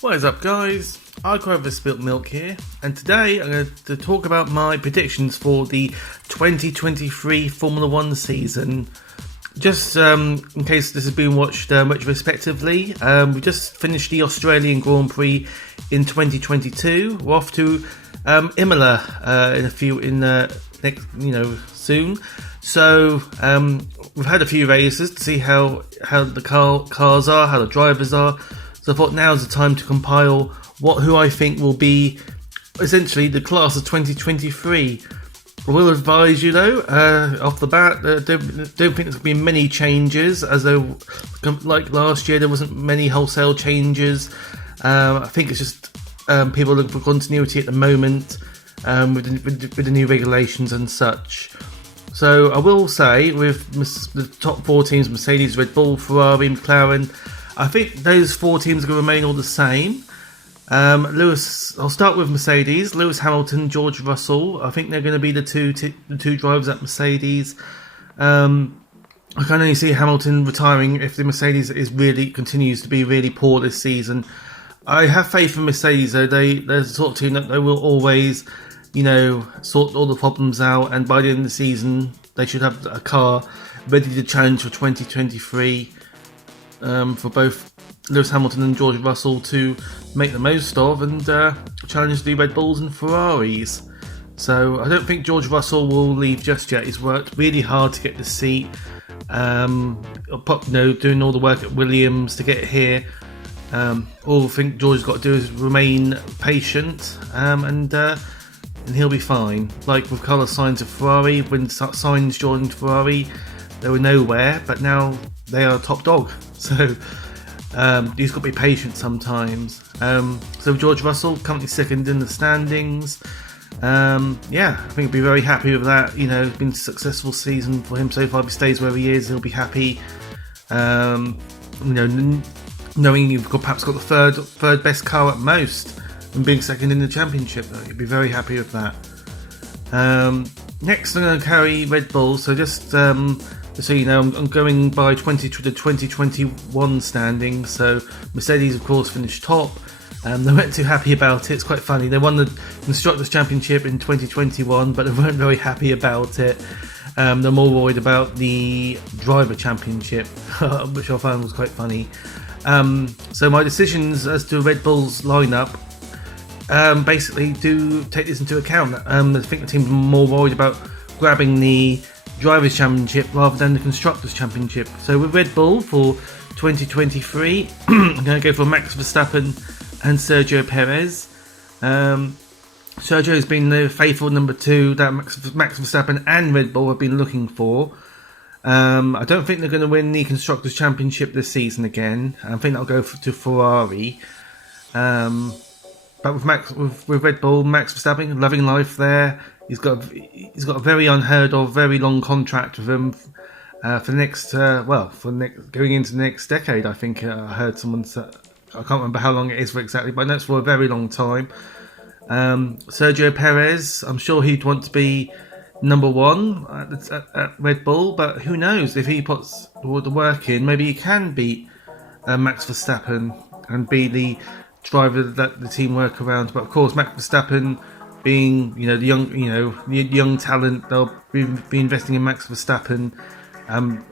What is up, guys? Archive Spilt Milk here, and today I'm going to talk about my predictions for the 2023 Formula One season. Just in case this has been watched retrospectively, we just finished the Australian Grand Prix in 2022. We're off to Imola soon. So we've had a few races to see how the cars are, how the drivers are. So I thought now's the time to compile who I think will be essentially the class of 2023. I will advise you though, off the bat, don't think there's going to be many changes, as though like last year there wasn't many wholesale changes. I think it's just people looking for continuity at the moment with the new regulations and such. So I will say with the top four teams, Mercedes, Red Bull, Ferrari, McLaren, I think those four teams are going to remain all the same. I'll start with Mercedes. Lewis Hamilton, George Russell. I think they're going to be the two drivers at Mercedes. I can only see Hamilton retiring if the Mercedes continues to be really poor this season. I have faith in Mercedes, though. They're the sort of team that they will always, sort all the problems out, and by the end of the season, they should have a car ready to challenge for 2023 for both Lewis Hamilton and George Russell to make the most of and challenge the Red Bulls and Ferraris. So I don't think George Russell will leave just yet. He's worked really hard to get the seat, doing all the work at Williams to get here. All I think George's got to do is remain patient, and he'll be fine. Like with Carlos Sainz of Ferrari, when Sainz joined Ferrari, they were nowhere, but now they are top dog. So he's got to be patient sometimes. So George Russell currently second in the standings. I think he'll be very happy with that. It's been a successful season for him so far. If he stays where he is, he'll be happy. Knowing you've perhaps got the third best car at most, and being second in the championship, he'll be very happy with that. Next, I'm going to carry Red Bull. So just so you know, I'm going by the 2021 standing. So Mercedes, of course, finished top. They weren't too happy about it. It's quite funny. They won the Constructors' Championship in 2021, but they weren't very happy about it. They're more worried about the Driver Championship, which I found was quite funny. So my decisions as to Red Bull's lineup basically do take this into account. I think the team's more worried about grabbing the Drivers' Championship rather than the Constructors' Championship. So with Red Bull for 2023, I'm going to go for Max Verstappen and Sergio Perez. Sergio's been the faithful number two that Max Verstappen and Red Bull have been looking for. I don't think they're going to win the Constructors' Championship this season again. I think that'll go to Ferrari. But with Red Bull, Max Verstappen, loving life there. He's got a very unheard of, very long contract with them for going into the next decade. I think I heard someone say. I can't remember how long it is for exactly, but I know it's for a very long time. Sergio Perez, I'm sure he'd want to be number one at Red Bull, but who knows, if he puts all the work in, maybe he can beat Max Verstappen and be the driver that the team work around. But of course, Max Verstappen being the young talent, they'll be investing in Max Verstappen,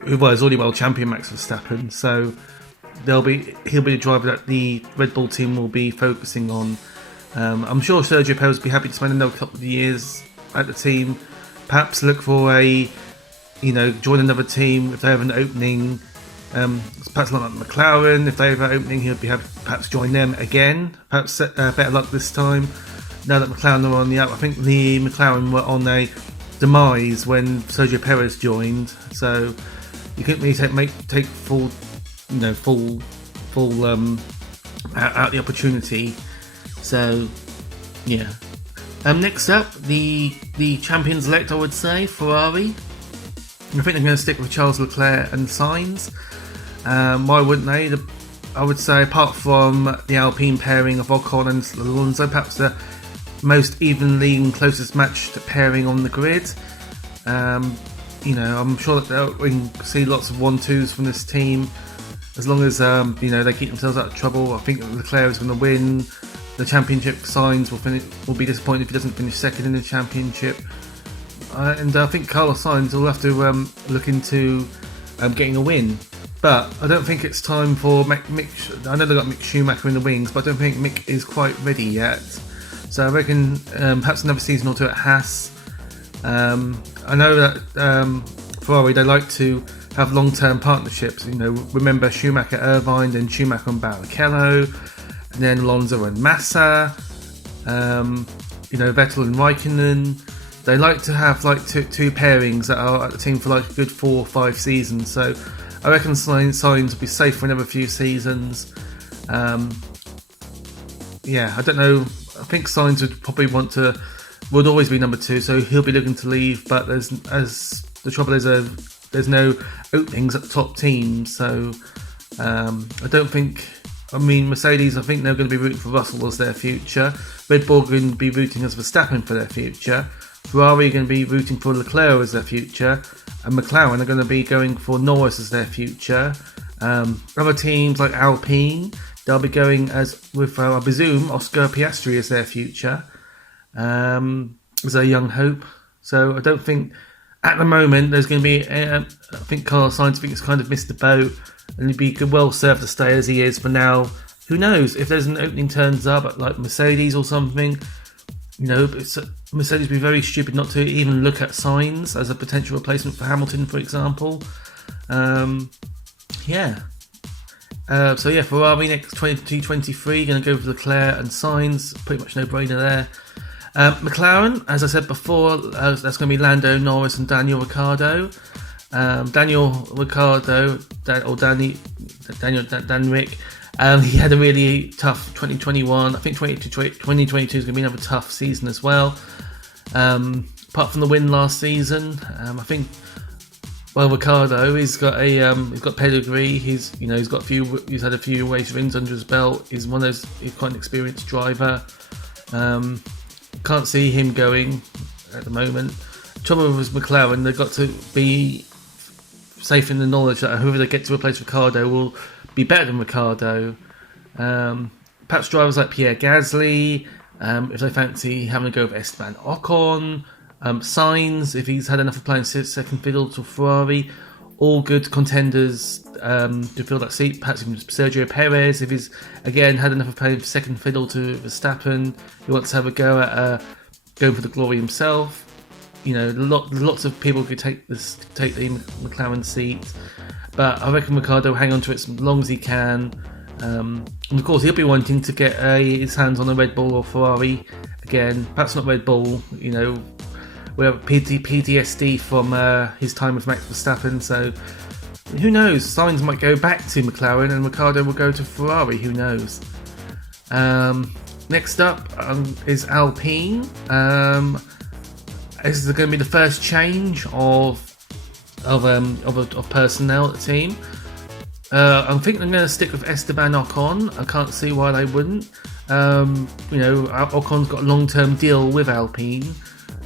who was already world champion Max Verstappen. So he'll be the driver that the Red Bull team will be focusing on. I'm sure Sergio Perez will be happy to spend another couple of years at the team. Perhaps look for join another team if they have an opening. Perhaps not like McLaren. If they have an opening, he'll be happy to perhaps join them again. Perhaps better luck this time. Now that McLaren are on the up, I think the McLaren were on a demise when Sergio Perez joined. So you couldn't really take full out the opportunity. So yeah. Next up, the champions-elect, I would say, Ferrari. I think they're going to stick with Charles Leclerc and Sainz. Why wouldn't they? I would say, apart from the Alpine pairing of Ocon and Alonso, perhaps the most evenly and closest matched pairing on the grid. I'm sure that we'll see lots of 1-2s from this team. as long as they keep themselves out of trouble. I think Leclerc is going to win the championship. Sainz will be disappointed if he doesn't finish second in the championship, and I think Carlos Sainz will have to look into getting a win. But I don't think it's time for Mick. I know they've got Mick Schumacher in the wings, but I don't think Mick is quite ready yet. So I reckon perhaps another season or two at Haas. I know that Ferrari, they like to have long-term partnerships. Remember Schumacher, Irvine, then Schumacher and Barrichello, and then Alonso and Massa. Vettel and Raikkonen. They like to have two pairings that are at the team for a good 4 or 5 seasons. So I reckon Sainz will be safe for another few seasons. I don't know. I think Sainz would probably would always be number 2, so he'll be looking to leave. But the trouble is, there's no openings at the top teams. So I don't think. Mercedes, I think they're going to be rooting for Russell as their future. Red Bull are going to be rooting as Verstappen for their future. Ferrari are going to be rooting for Leclerc as their future. And McLaren are going to be going for Norris as their future. Other teams like Alpine, they'll be going I presume, Oscar Piastri as their future. As a young hope. So I don't think, at the moment, there's going to be, I think Carlos Sainz has kind of missed the boat. And he'd be well served to stay as he is for now. Who knows? If there's an opening turns up at Mercedes or something, Mercedes would be very stupid not to even look at Sainz as a potential replacement for Hamilton, for example. Ferrari next 2023, going to go for Leclerc and Sainz. Pretty much no brainer there. McLaren, as I said before, that's going to be Lando Norris and Daniel Ricciardo. Daniel Ricciardo, Dan Rick, he had a really tough 2021. I think 2022 is going to be another tough season as well. Apart from the win last season, I think. Well, Ricciardo, he's got pedigree. He's had a few race wins under his belt. He's quite an experienced driver. Can't see him going at the moment. Trouble with McLaren, they've got to be safe in the knowledge that whoever they get to replace Ricciardo will be better than Ricciardo. Perhaps drivers like Pierre Gasly, if they fancy having a go with Esteban Ocon, Sainz, if he's had enough of playing second fiddle to Ferrari, all good contenders to fill that seat. Perhaps even Sergio Perez, if he's again had enough of playing second fiddle to Verstappen, he wants to have a go at going for the glory himself. Lots of people could take the McLaren seat, but I reckon Ricciardo will hang on to it as long as he can. And of course, he'll be wanting to get his hands on a Red Bull or Ferrari again. Perhaps not Red Bull. We have PTSD from his time with Max Verstappen, so who knows? Sainz might go back to McLaren and Ricciardo will go to Ferrari. Who knows? Next up is Alpine. This is going to be the first change of personnel at the team. I think I'm going to stick with Esteban Ocon. I can't see why they wouldn't. Ocon's got a long-term deal with Alpine,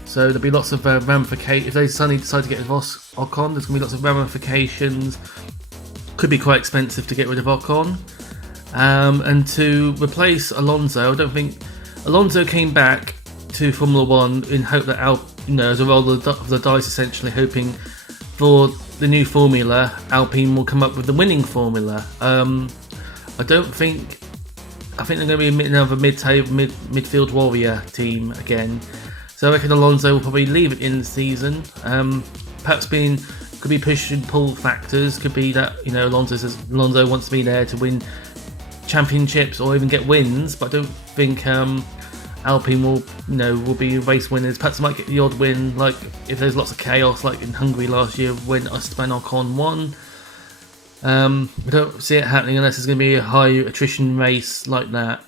so there'll be lots of ramifications. If they suddenly decide to get rid of Ocon, there's going to be lots of ramifications. Could be quite expensive to get rid of Ocon. And to replace Alonso, I don't think Alonso came back to Formula One in hope that as a roll of the dice, essentially hoping for the new formula, Alpine will come up with the winning formula. I think they're going to be another midfield warrior team again. So I reckon Alonso will probably leave at the end of the season. Perhaps could be push and pull factors. Could be that Alonso wants to be there to win championships or even get wins, but I don't think Alpine will be race winners. Perhaps might get the odd win, like if there's lots of chaos, like in Hungary last year when Esteban Ocon won. I don't see it happening unless there's going to be a high attrition race like that.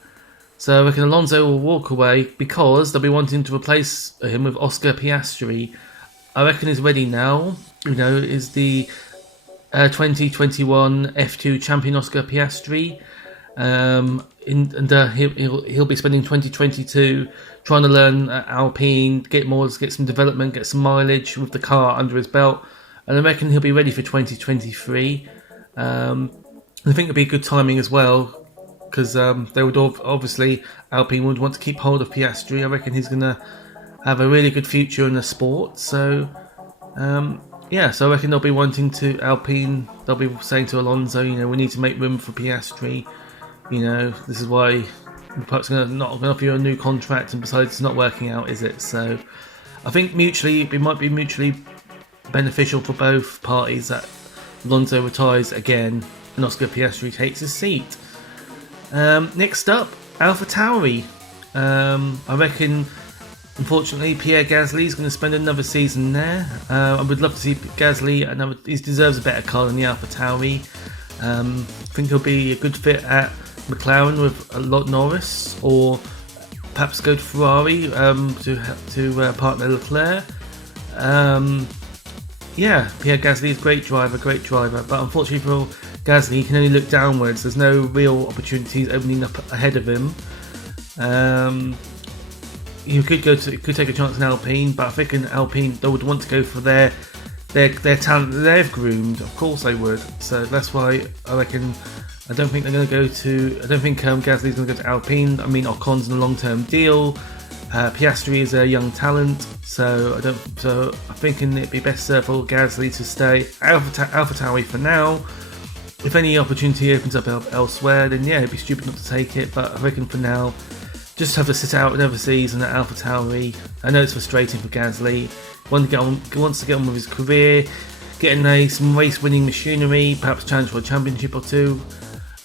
So I reckon Alonso will walk away because they'll be wanting to replace him with Oscar Piastri. I reckon he's ready now. Is the 2021 F2 champion Oscar Piastri. He'll be spending 2022 trying to learn Alpine, get some development, get some mileage with the car under his belt, and I reckon he'll be ready for 2023. I think it'd be good timing as well, because they would obviously, Alpine would want to keep hold of Piastri. I reckon he's going to have a really good future in the sport. So so I reckon they'll be wanting to Alpine. They'll be saying to Alonso, we need to make room for Piastri. This is why perhaps not going to offer you a new contract, and besides, it's not working out, is it? So I think it might be mutually beneficial for both parties that Alonso retires again and Oscar Piastri takes his seat. Next up, AlphaTauri. I reckon, unfortunately, Pierre Gasly is going to spend another season there. I would love to see Gasly. He deserves a better car than the AlphaTauri. I think he'll be a good fit at McLaren with a lot Norris, or perhaps go to Ferrari to partner Leclerc. Pierre Gasly is a great driver, but unfortunately for Gasly, he can only look downwards. There's no real opportunities opening up ahead of him. You could take a chance in Alpine, but I think in Alpine they would want to go for their talent that they've groomed. Of course they would. So that's why I reckon. I don't think they're going to go to. I don't think Gasly's going to go to Alpine. I mean, Ocon's in a long-term deal. Piastri is a young talent, so I'm thinking it'd be best for Gasly to stay AlphaTauri for now. If any opportunity opens up elsewhere, then it'd be stupid not to take it. But I reckon for now, just have to sit out another season at AlphaTauri. I know it's frustrating for Gasly. Wants to get on with his career, getting some race-winning machinery, perhaps challenge for a championship or two.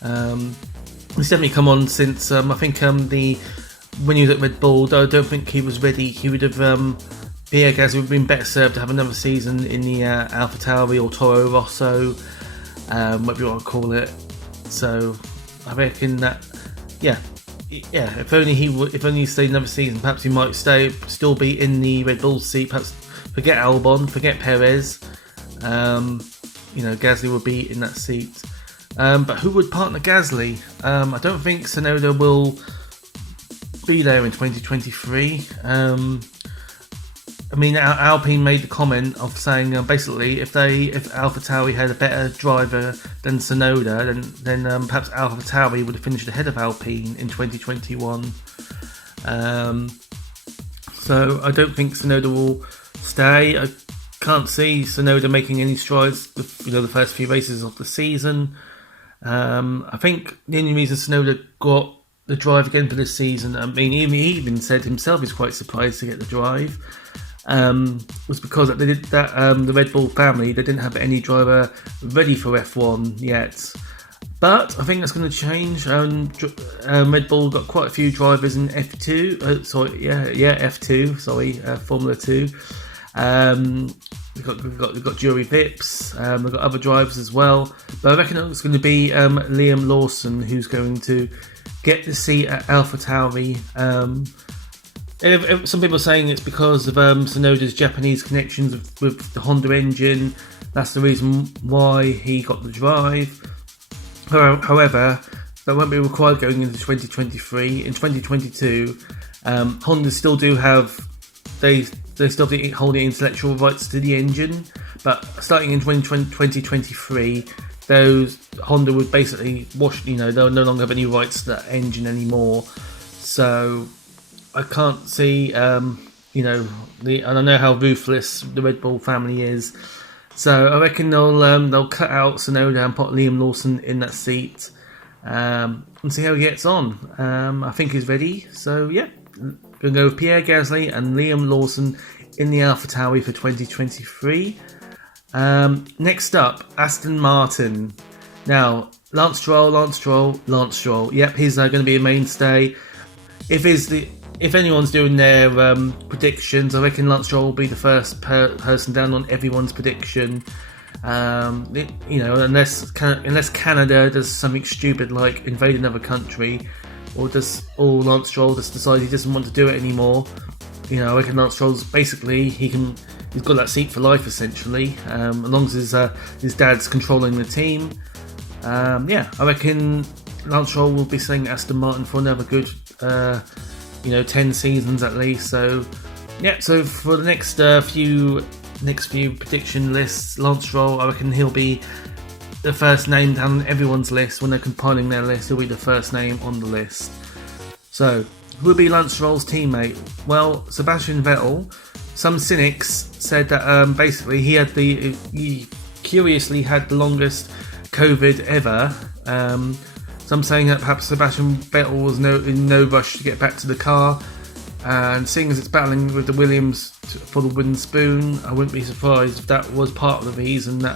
He's definitely come on since I think when he was at Red Bull. Though I don't think he was ready. He would have Pierre Gasly would have been better served to have another season in the AlphaTauri or Toro Rosso, whatever you want to call it. So I reckon that if only he stayed another season, perhaps he might still be in the Red Bull seat. Perhaps forget Albon, forget Perez. Gasly will be in that seat. But who would partner Gasly? I don't think Tsunoda will be there in 2023. Alpine made the comment of saying basically if AlphaTauri had a better driver than Tsunoda, then perhaps AlphaTauri would have finished ahead of Alpine in 2021. So I don't think Tsunoda will stay. I can't see Tsunoda making any strides the first few races of the season. I think the only reason Tsunoda got the drive again for this season, he even said himself he's quite surprised to get the drive, was because the Red Bull family, they didn't have any driver ready for F1 yet. But I think that's going to change. Red Bull got quite a few drivers in F2. F2. Formula 2. We've got Jury Vips. We've got other drivers as well. But I reckon it's going to be Liam Lawson who's going to get the seat at AlphaTauri. Some people are saying it's because of Tsunoda's Japanese connections with the Honda engine. That's the reason why he got the drive. However, that won't be required going into 2023. In 2022, Honda still do have they still hold the intellectual rights to the engine, but starting in 2023, those Honda would basically they'll no longer have any rights to that engine anymore. So I can't see and I know how ruthless the Red Bull family is. So I reckon they'll cut out Tsunoda and put Liam Lawson in that seat and see how he gets on. I think he's ready. So going to go with Pierre Gasly and Liam Lawson in the AlphaTauri for 2023. Next up, Aston Martin. Now, Lance Stroll. Yep, he's going to be a mainstay. If anyone's doing their predictions, I reckon Lance Stroll will be the first person down on everyone's prediction. Unless Canada does something stupid like invade another country, or Lance Stroll just decides he doesn't want to do it anymore. I reckon Lance Stroll's basically he's got that seat for life essentially, as long as his dad's controlling the team. I reckon Lance Stroll will be staying at Aston Martin for another good 10 seasons at least. So for the next few prediction lists, Lance Stroll, I reckon he'll be the first name down on everyone's list when they're compiling their list. He'll be the first name on the list. So, who will be Lance Stroll's teammate? Well, Sebastian Vettel. Some cynics said that basically he curiously had the longest COVID ever. Some saying that perhaps Sebastian Vettel was in no rush to get back to the car. And seeing as it's battling with the Williams for the wooden spoon, I wouldn't be surprised if that was part of the reason that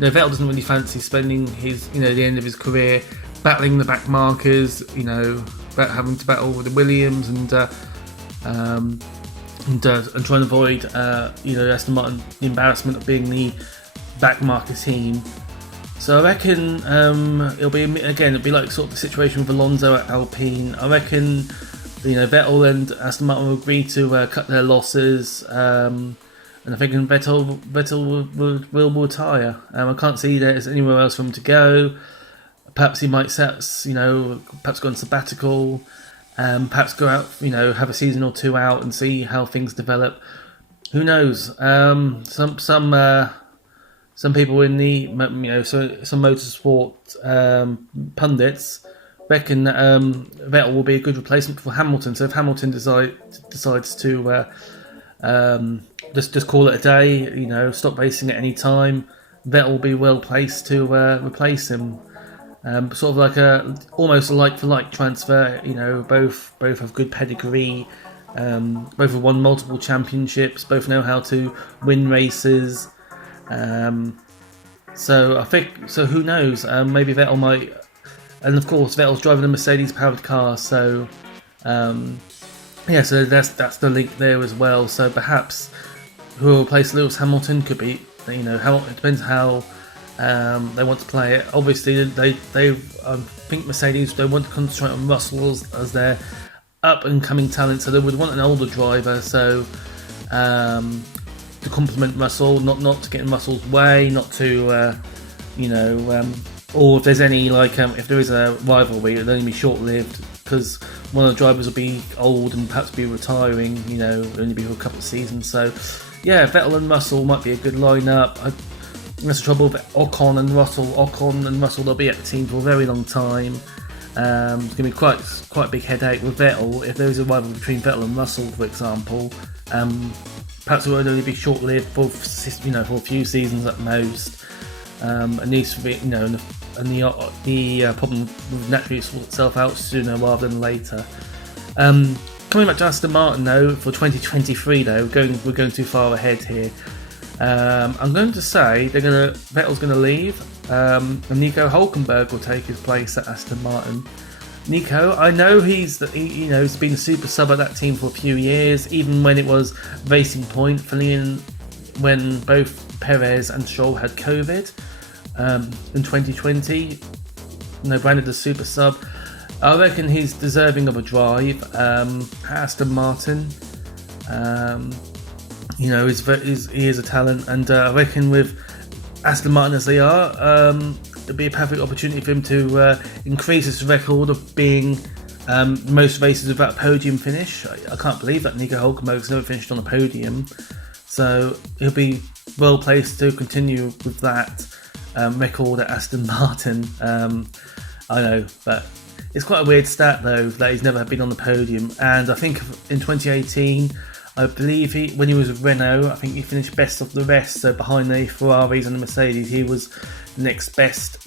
Vettel doesn't really fancy spending his the end of his career battling the back markers, about having to battle with the Williams and trying to avoid Aston Martin the embarrassment of being the back marker team. So I reckon it'll be like sort of the situation with Alonso at Alpine. I reckon Vettel and Aston Martin will agree to cut their losses, and I think Vettel will retire. I can't see there's anywhere else for him to go. Perhaps he might perhaps go on sabbatical, perhaps go out, have a season or two out and see how things develop. Who knows? Some people in the some motorsport pundits reckon that Vettel will be a good replacement for Hamilton. So if Hamilton decides to just call it a day, stop racing at any time, Vettel will be well placed to replace him. Sort of like almost a like for like transfer. Both have good pedigree. Both have won multiple championships. Both know how to win races. So I think Who knows? Maybe Vettel might. And of course, Vettel's driving a Mercedes-powered car, so so that's the link there as well. So perhaps who will replace Lewis Hamilton could be, how it depends how they want to play it. Obviously, they think Mercedes they want to concentrate on Russell as their up and coming talent, so they would want an older driver, so to complement Russell, not to get in Russell's way, not to or if there's any if there is a rivalry, it'll only be short-lived because one of the drivers will be old and perhaps be retiring, only be for a couple of seasons. So yeah, Vettel and Russell might be a good lineup. That's the trouble with Ocon and Russell. They'll be at the team for a very long time. It's going to be quite a big headache with Vettel if there is a rivalry between Vettel and Russell, for example. Perhaps it will only be short-lived for a few seasons at most. And needs to be, and the problem will naturally sort itself out sooner rather than later. Coming back to Aston Martin though, for 2023 though, we're going too far ahead here. I'm going to say Vettel's going to leave, and Nico Hülkenberg will take his place at Aston Martin. Nico, I know he's been a super sub at that team for a few years, even when it was Racing Point, filling in when both Perez and Stroll had COVID in 2020. Branded as super sub. I reckon he's deserving of a drive. Aston Martin, he is a talent, and I reckon with Aston Martin as they are, it'll be a perfect opportunity for him to increase his record of being most races without a podium finish. I can't believe that Nico Hülkenberg's never finished on a podium. So he'll be well placed to continue with that record at Aston Martin. I know, but it's quite a weird stat though that he's never been on the podium. And I think in 2018, I believe when he was with Renault, I think he finished best of the rest. So behind the Ferraris and the Mercedes, he was the next best.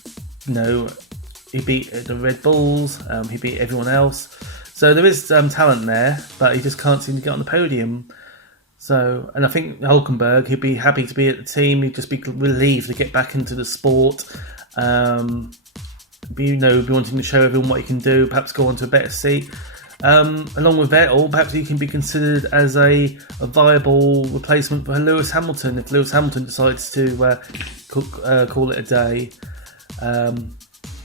He beat the Red Bulls. He beat everyone else. So there is talent there, but he just can't seem to get on the podium. So, and I think Hülkenberg, he'd be happy to be at the team. He'd just be relieved to get back into the sport. Be wanting to show everyone what he can do. Perhaps go on to a better seat. Along with Vettel, perhaps he can be considered as a viable replacement for Lewis Hamilton if Lewis Hamilton decides to call it a day.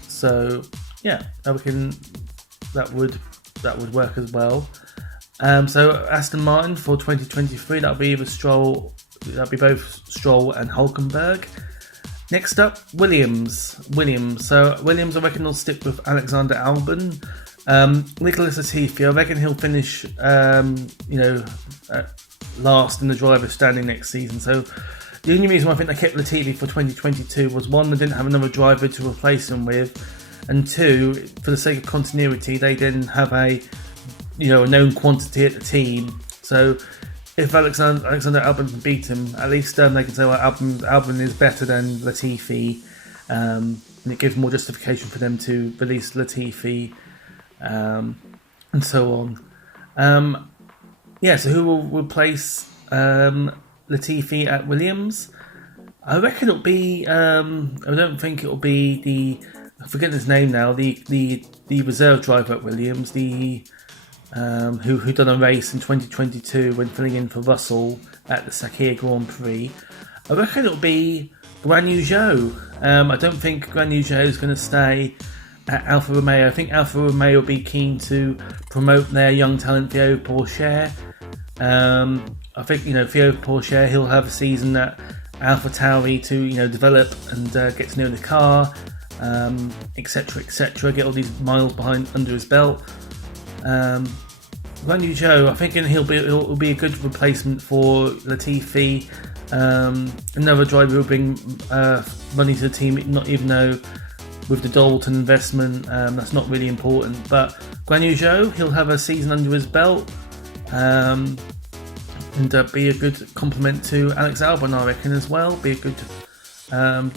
So yeah, that would work as well. So Aston Martin for 2023, that'll be both Stroll and Hülkenberg. Next up, Williams. So Williams, I reckon will stick with Alexander Albon. Nicholas Latifi, I reckon he'll finish, last in the driver's standing next season. So The only reason why I think they kept Latifi for 2022 was one, they didn't have another driver to replace him with, and two, for the sake of continuity, they didn't have a known quantity at the team. So if Alexander Albon can beat him, at least they can say, well, Albon is better than Latifi, and it gives more justification for them to release Latifi, and so on. So who will replace Latifi at Williams? I reckon it'll be. I don't think it'll be I forget his name now. The reserve driver at Williams, who done a race in 2022 when filling in for Russell at the Sakhir Grand Prix. I reckon it'll be Guan Yu Zhou. I don't think Guan Yu Zhou is going to stay at Alfa Romeo. I think Alfa Romeo will be keen to promote their young talent Theo Pourchaire. I think Theo Pourchaire, he'll have a season at AlphaTauri to develop and get to know the car, etc. Get all these miles under his belt. Guan Yu Zhou, I think he'll be a good replacement for Latifi. Another driver who will bring money to the team, not even though with the Dalton investment, that's not really important. But Guan Yu Zhou, he'll have a season under his belt. And be a good complement to Alex Albon, I reckon, as well. Be a good, Alex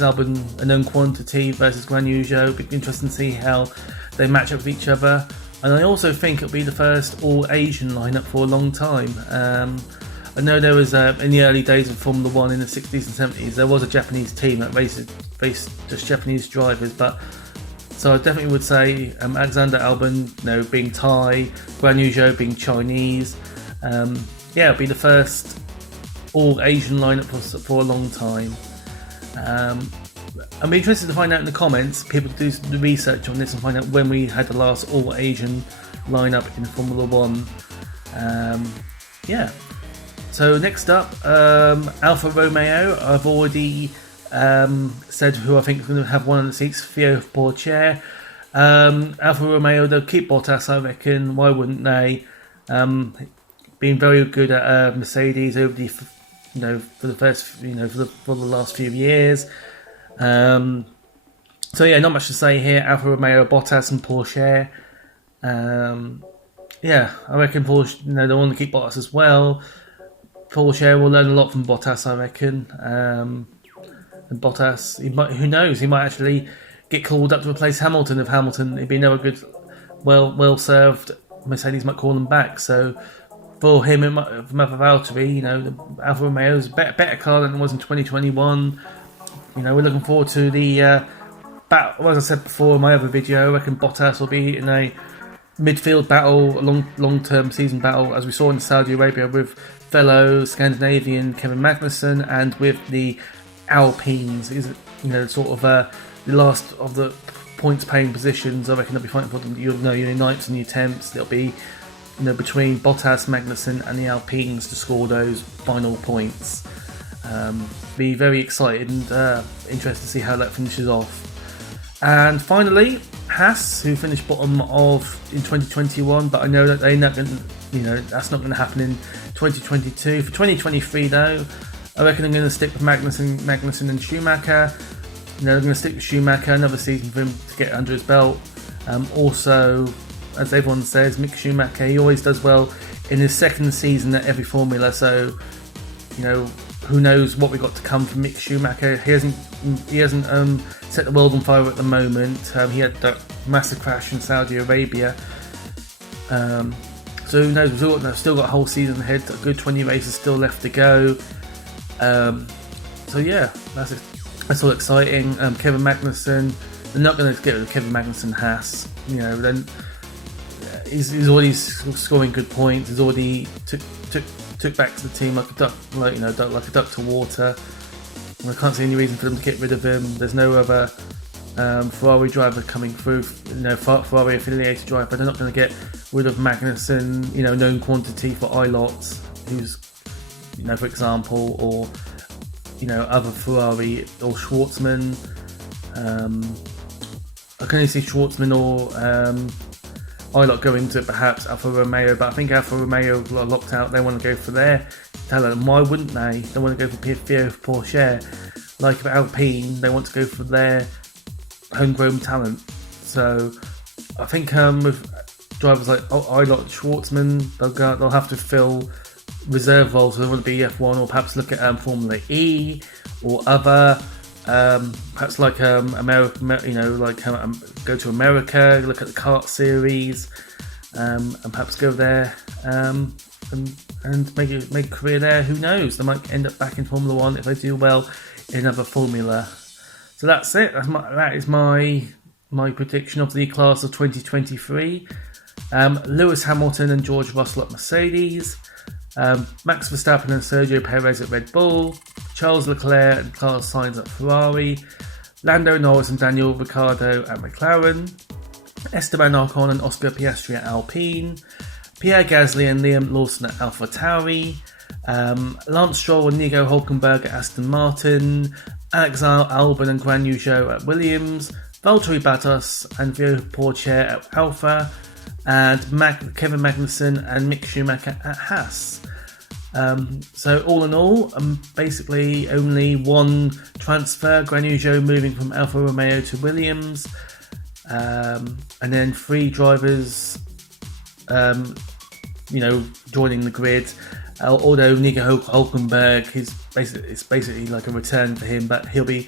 Albon, a known quantity versus Guan Yu Zhou. Be interesting to see how they match up with each other. And I also think it'll be the first all-Asian lineup for a long time. I know there was, in the early days of Formula 1 in the 60s and 70s, there was a Japanese team that faced just Japanese drivers, but so I definitely would say Alexander Albon, being Thai, Guan Yu Zhou being Chinese. It'll be the first all-Asian lineup for a long time. I'd be interested to find out in the comments, people do the research on this and find out when we had the last all-Asian lineup in Formula 1. So next up, Alfa Romeo. I've already said who I think is going to have one of the seats, Theo Pourchaire. Alfa Romeo, they'll keep Bottas, I reckon. Why wouldn't they? Been very good at Mercedes over the, for the first, for the last few years. Not much to say here. Alfa Romeo, Bottas, and Pourchaire. I reckon Porsche, they want to keep Bottas as well. Pourchaire will learn a lot from Bottas, I reckon. And Bottas, who knows, he might actually get called up to replace Hamilton. If Hamilton, it'd be another good, well served. Mercedes might call him back. So for him, from Alfa Valtteri, the Alfa Romeo is a better car than it was in 2021. We're looking forward to the battle. As I said before in my other video, I reckon Bottas will be in a midfield battle, a long-term season battle, as we saw in Saudi Arabia with fellow Scandinavian Kevin Magnussen, and with the Alpines, sort of the last of the points-paying positions. I reckon they'll be fighting for them. Your ninths and your tenths. They'll be, between Bottas, Magnussen, and the Alpines to score those final points. Be very excited and interested to see how that finishes off. And finally, Haas, who finished bottom in 2021, but I know that they're not going to, that's not going to happen in 2022. For 2023, though, I reckon I'm going to stick with Magnussen and Schumacher. They're going to stick with Schumacher, another season for him to get under his belt. Also, as everyone says, Mick Schumacher, he always does well in his second season at every formula. So, who knows what we got to come from Mick Schumacher? He hasn't set the world on fire at the moment. He had that massive crash in Saudi Arabia. So who knows? We've still got a whole season ahead. A good 20 races still left to go. That's all exciting. Kevin Magnussen. They're not going to get rid of Kevin Magnussen. Haas. Then he's already scoring good points. He's already took back to the team like a duck, like a duck to water. And I can't see any reason for them to get rid of him. There's no other Ferrari driver coming through. Ferrari affiliated driver. They're not going to get rid of Magnussen. Known quantity for Ilott, who's for example, or other Ferrari or Schwartzman. I can only see Schwartzman or Ilott going to perhaps Alfa Romeo, but I think Alfa Romeo are locked out. They want to go for their talent, and why wouldn't they? They want to go for Porsche. Like with Alpine, they want to go for their homegrown talent. So I think with drivers like Eilert Schwartzman, they'll have to fill reserve roles. So they want to be F1, or perhaps look at Formula E or other. Perhaps like America, go to America, look at the kart series, and perhaps go there and make a career there. Who knows? They might end up back in Formula One if they do well in another formula. So that's it. That is my prediction of the class of 2023. Lewis Hamilton and George Russell at Mercedes. Max Verstappen and Sergio Perez at Red Bull. Charles Leclerc and Carlos Sainz at Ferrari. Lando Norris and Daniel Ricciardo at McLaren. Esteban Ocon and Oscar Piastri at Alpine. Pierre Gasly and Liam Lawson at AlphaTauri. Lance Stroll and Nico Hülkenberg at Aston Martin. Alexander Albon and Guan Yu Zhou at Williams. Valtteri Bottas and Theo Pourchaire at Alfa. And Kevin Magnussen and Mick Schumacher at Haas. So all in all, basically only one transfer, Guan Yu Zhou moving from Alfa Romeo to Williams, and then 3 drivers, joining the grid. Although Nico Hülkenberg it's basically like a return for him, but he'll be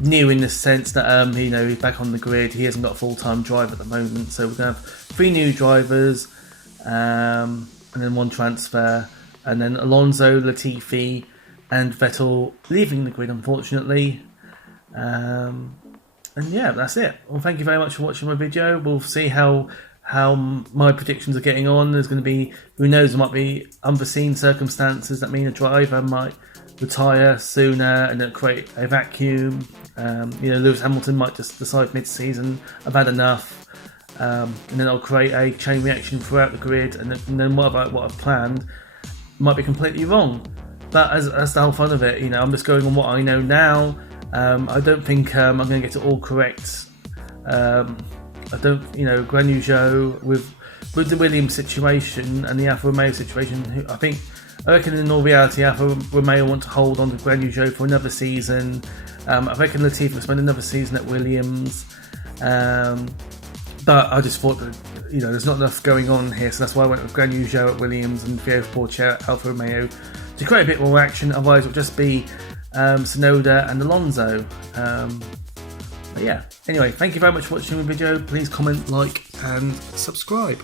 new in the sense that he's back on the grid. He hasn't got a full-time driver at the moment, so we're gonna have 3 new drivers, and then 1 transfer, and then Alonso, Latifi, and Vettel leaving the grid, unfortunately. And yeah, that's it. Well, thank you very much for watching my video. We'll see how my predictions are getting on. There's going to be, who knows, there might be unforeseen circumstances that mean a driver might retire sooner and it'll create a vacuum. Lewis Hamilton might just decide mid-season, I've had enough, and then it'll create a chain reaction throughout the grid, and then what I've planned might be completely wrong. But that's the whole fun of it. I'm just going on what I know now. I don't think I'm going to get it all correct. Guan Yu Zhou with the Williams situation and the Alfa Romeo situation, I reckon in all reality Alfa Romeo want to hold on to Guan Yu Zhou for another season. I reckon Latifi will spend another season at Williams. But I just thought that there's not enough going on here, so that's why I went with Guan Yu Zhou at Williams and Theo Pourchaire at Alfa Romeo to create a bit more action. Otherwise it would just be Tsunoda and Alonso. But yeah, anyway, thank you very much for watching the video. Please comment, like and subscribe.